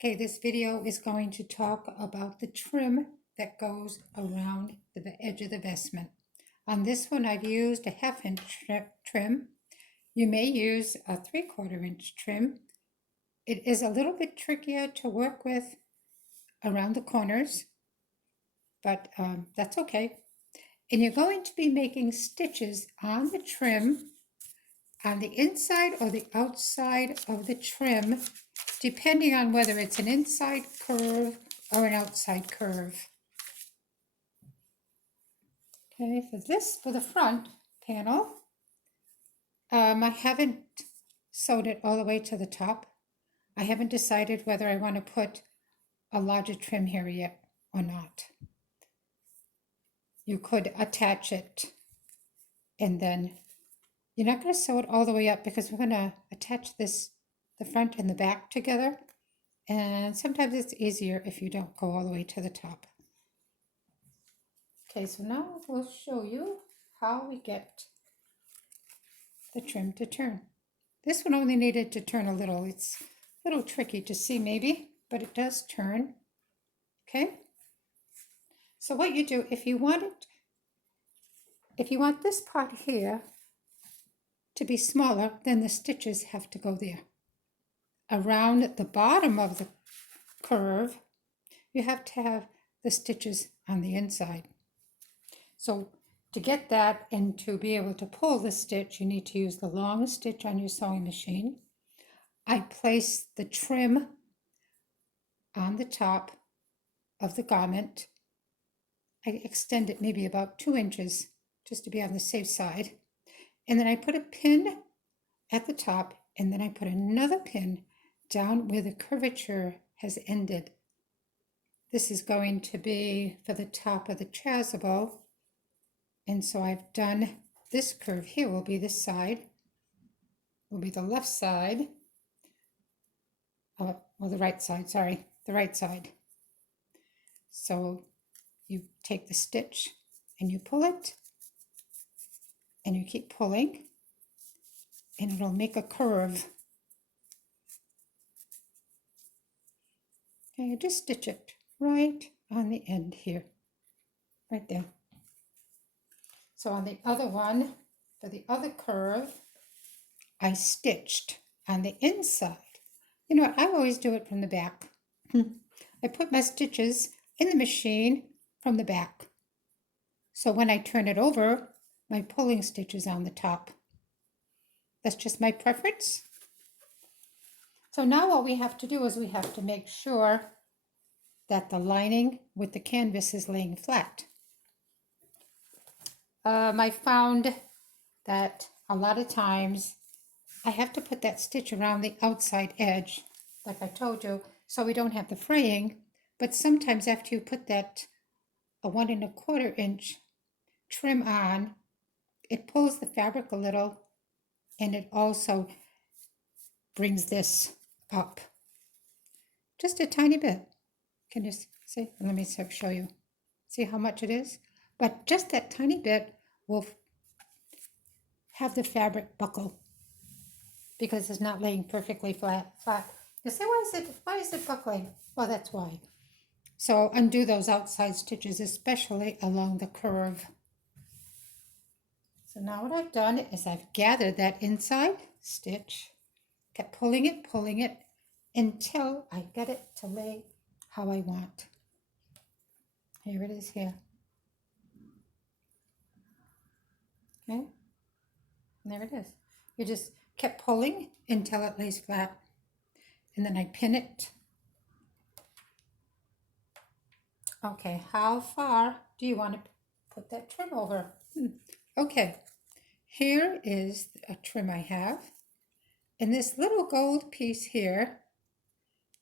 Okay, this video is going to talk about the trim that goes around the edge of the vestment. On this one, I've used a 1/2 inch trim. You may use a 3/4 inch trim. It is a little bit trickier to work with around the corners, but that's okay. And you're going to be making stitches on the trim on the inside or the outside of the trim, depending on whether it's an inside curve or an outside curve. Okay, for the front panel, I haven't sewed it all the way to the top. I haven't decided whether I want to put a larger trim here yet or not. You could attach it and then you're not going to sew it all the way up because we're going to attach the front and the back together. And sometimes it's easier if you don't go all the way to the top. Okay, so now we'll show you how we get the trim to turn. This one only needed to turn a little. It's a little tricky to see maybe, but it does turn. Okay, so what you do, if you want this part here to be smaller, then the stitches have to go there. Around the bottom of the curve, you have to have the stitches on the inside. So to get that and to be able to pull the stitch, you need to use the long stitch on your sewing machine. I place the trim on the top of the garment. I extend it maybe about 2 inches just to be on the safe side. And then I put a pin at the top, and then I put another pin down where the curvature has ended. This is going to be for the top of the chasuble. And so I've done this curve here will be this side, will be the left side, well, the right side, sorry, the right side. So you take the stitch and you pull it, and you keep pulling, and it'll make a curve. Okay, you just stitch it right on the end here, right there. So on the other one, for the other curve, I stitched on the inside. You know what, I always do it from the back. I put my stitches in the machine from the back. So when I turn it over, my pulling stitch is on the top. That's just my preference. So now what we have to do is we have to make sure that the lining with the canvas is laying flat. I found that a lot of times I have to put that stitch around the outside edge, like I told you, so we don't have the fraying. But sometimes after you put that a 1 1/4 inch trim on, it pulls the fabric a little, and it also brings this up just a tiny bit. Can you see? Let me show you. See how much it is? But just that tiny bit will have the fabric buckle because it's not laying perfectly flat. You say, why is it buckling? Well, that's why. So undo those outside stitches, especially along the curve. So now what I've done is I've gathered that inside stitch, kept pulling it until I get it to lay how I want. Here it is here. Okay, and there it is. You just kept pulling until it lays flat, and then I pin it. Okay, how far do you want to put that trim over? Okay, here is a trim I have, and this little gold piece here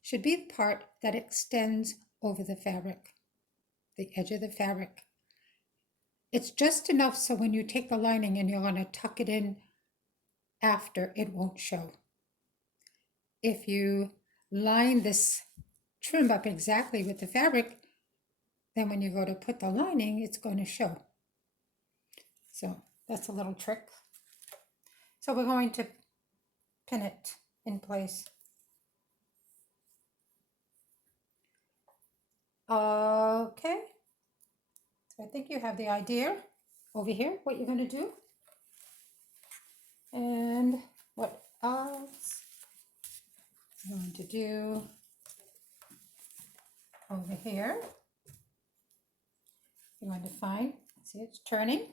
should be the part that extends over the fabric, the edge of the fabric. It's just enough so when you take the lining and you're going to tuck it in after, it won't show. If you line this trim up exactly with the fabric, then when you go to put the lining, it's going to show. So that's a little trick. So we're going to pin it in place. Okay, so I think you have the idea over here, what you're going to do. And what else I'm going to do over here. You want to find, see it's turning.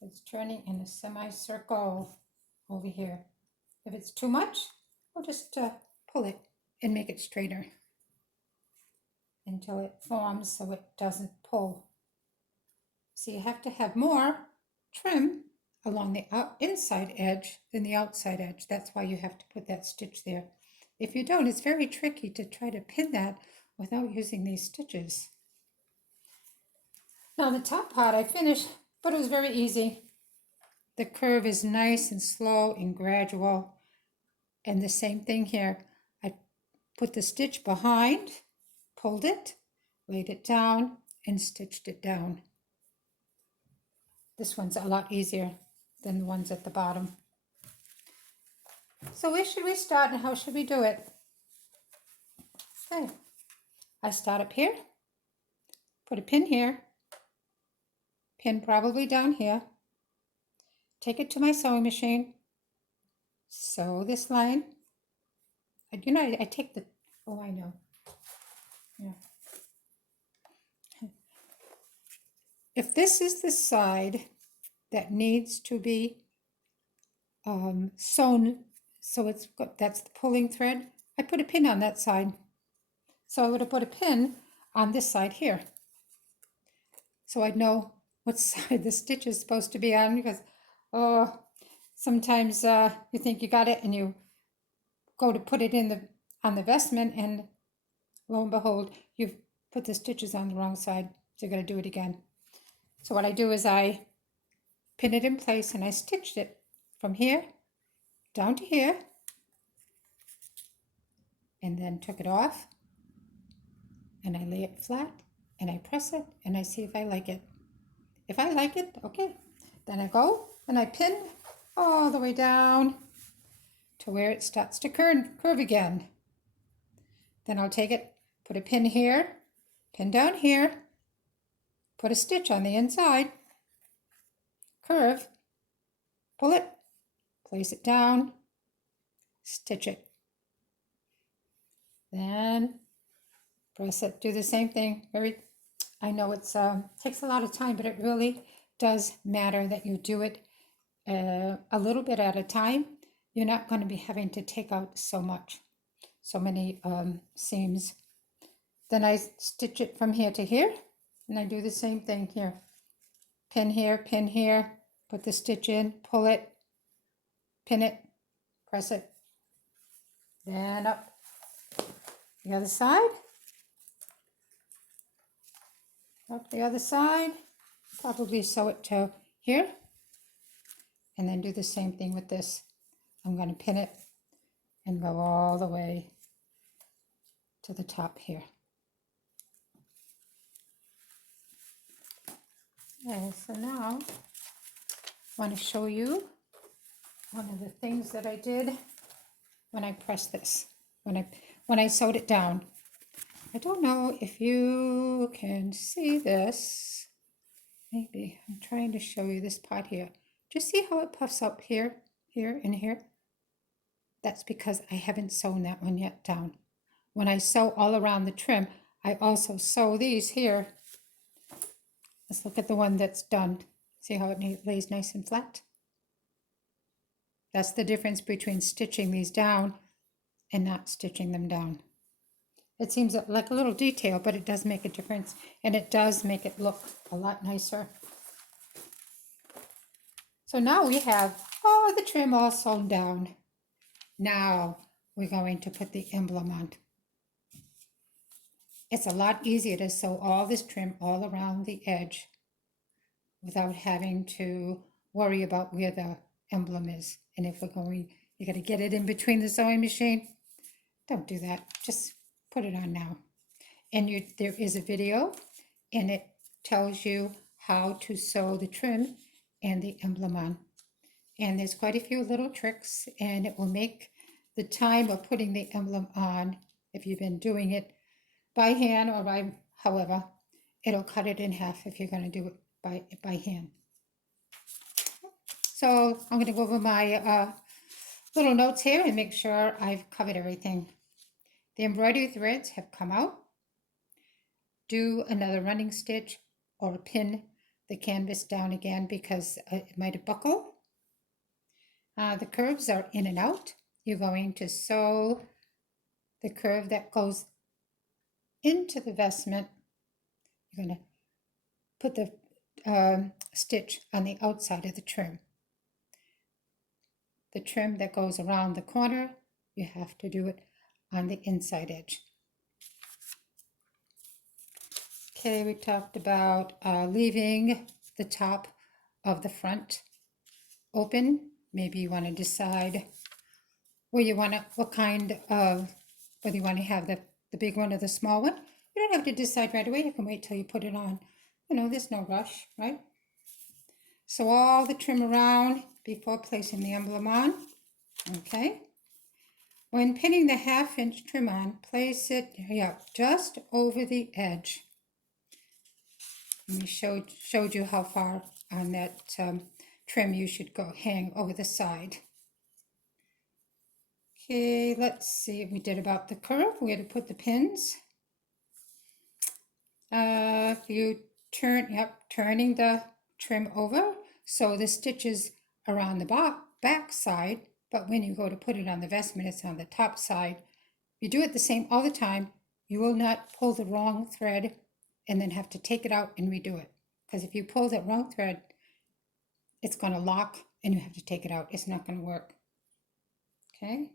It's turning in a semicircle over here. If it's too much, I'll just pull it and make it straighter until it forms so it doesn't pull. So you have to have more trim along the inside edge than the outside edge. That's why you have to put that stitch there. If you don't, it's very tricky to try to pin that without using these stitches. Now the top part I finished, but it was very easy. The curve is nice and slow and gradual. And the same thing here. I put the stitch behind, pulled it, laid it down, and stitched it down. This one's a lot easier than the ones at the bottom. So where should we start and how should we do it? Okay, I start up here, put a pin here, pin probably down here, take it to my sewing machine, sew this line. You know, I take the, oh, I know. Yeah. If this is the side that needs to be sewn, so it's got, that's the pulling thread, I put a pin on that side. So I would have put a pin on this side here. So I'd know what side the stitch is supposed to be on, because sometimes you think you got it and you go to put it in on the vestment and lo and behold, you've put the stitches on the wrong side. So you're going to do it again. So what I do is I pin it in place and I stitched it from here down to here and then took it off and I lay it flat and I press it and I see if I like it. If I like it, okay, then I go and I pin all the way down to where it starts to curve again. Then I'll take it, put a pin here, pin down here, put a stitch on the inside, curve, pull it, place it down, stitch it. Then press it, do the same thing. I know it's takes a lot of time, but it really does matter that you do it a little bit at a time. You're not going to be having to take out so many seams. Then I stitch it from here to here, and I do the same thing here. Pin here, put the stitch in, pull it, pin it, press it, then up the other side, up the other side, probably sew it to here, and then do the same thing with this. I'm going to pin it and go all the way to the top here. Okay, so now I want to show you one of the things that I did when I pressed this, when I sewed it down. I don't know if you can see this. Maybe I'm trying to show you this part here. Do you see how it puffs up here, here, and here? That's because I haven't sewn that one yet down. When I sew all around the trim, I also sew these here. Let's look at the one that's done. See how it lays nice and flat? That's the difference between stitching these down and not stitching them down. It seems like a little detail, but it does make a difference, and it does make it look a lot nicer. So now we have all the trim all sewn down. Now we're going to put the emblem on. It's a lot easier to sew all this trim all around the edge without having to worry about where the emblem is. And if we're going, you got to get it in between the sewing machine. Don't do that. Just put it on now. And there is a video, and it tells you how to sew the trim and the emblem on. And there's quite a few little tricks, and it will make the time of putting the emblem on, if you've been doing it by hand or by however, it'll cut it in half if you're going to do it by hand. So I'm going to go over my little notes here and make sure I've covered everything. The embroidery threads have come out. Do another running stitch or pin the canvas down again because it might buckle. The curves are in and out. You're going to sew the curve that goes into the vestment. You're going to put the stitch on the outside of the trim. The trim that goes around the corner, you have to do it on the inside edge. Okay, we talked about leaving the top of the front open. Maybe you want to decide where you want to, what kind of, whether you want to have the big one or the small one. You don't have to decide right away. You can wait till you put it on. You know, there's no rush, right? So all the trim around before placing the emblem on. Okay. When pinning the 1/2 inch trim on, place it just over the edge. And we showed you how far on that trim you should go hang over the side. Okay, let's see. We did about the curve. Where to put the pins. If you turning the trim over, so the stitches are on the back side, but when you go to put it on the vestment, it's on the top side. You do it the same all the time. You will not pull the wrong thread and then have to take it out and redo it. Because if you pull that wrong thread, it's going to lock and you have to take it out. It's not going to work. Okay.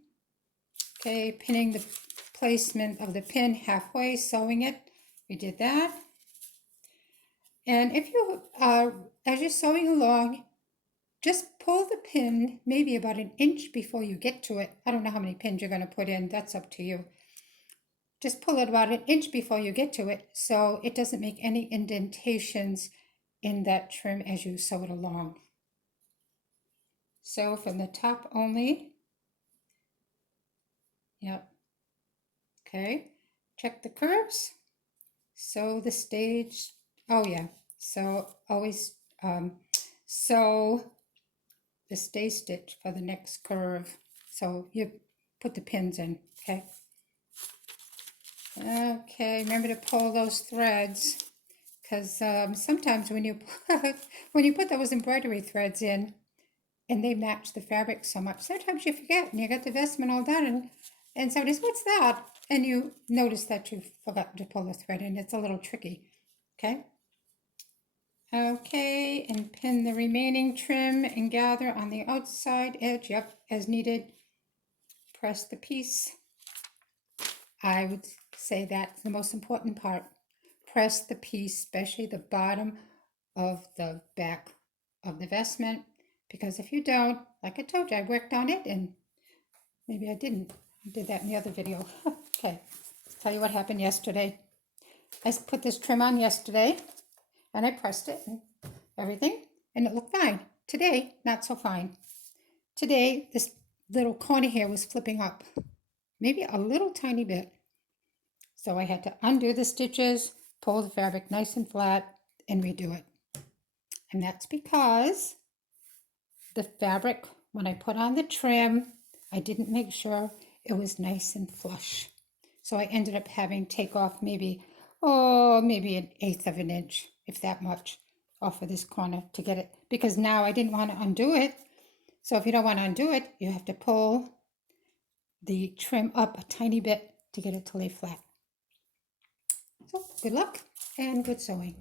Okay, pinning the placement of the pin halfway, sewing it. We did that. And if you, as you're sewing along, just pull the pin maybe about 1 inch before you get to it. I don't know how many pins you're going to put in. That's up to you. Just pull it about 1 inch before you get to it so it doesn't make any indentations in that trim as you sew it along. Sew from the top only. Yep. Okay. Check the curves. Sew the stage. Oh yeah. So always sew the stay stitch for the next curve. So you put the pins in. Okay. Okay, remember to pull those threads because sometimes when you put those embroidery threads in and they match the fabric so much, sometimes you forget and you got the vestment all done and somebody says, "What's that?" And you notice that you forgot to pull the thread in. It's a little tricky. Okay. Okay, and pin the remaining trim and gather on the outside edge. Yep, as needed. Press the piece. I would say that's the most important part. Press the piece, especially the bottom of the back of the vestment, because if you don't, like I told you, I worked on it and maybe I didn't. I did that in the other video. Okay, let's tell you what happened yesterday. I put this trim on yesterday and I pressed it and everything and it looked fine. Today, not so fine. Today, this little corner here was flipping up. Maybe a little tiny bit. So I had to undo the stitches, pull the fabric nice and flat, and redo it. And that's because the fabric, when I put on the trim, I didn't make sure it was nice and flush. So I ended up having to take off maybe 1/8 of an inch, if that much, off of this corner to get it. Because now I didn't want to undo it. So if you don't want to undo it, you have to pull the trim up a tiny bit to get it to lay flat. So good luck and good sewing.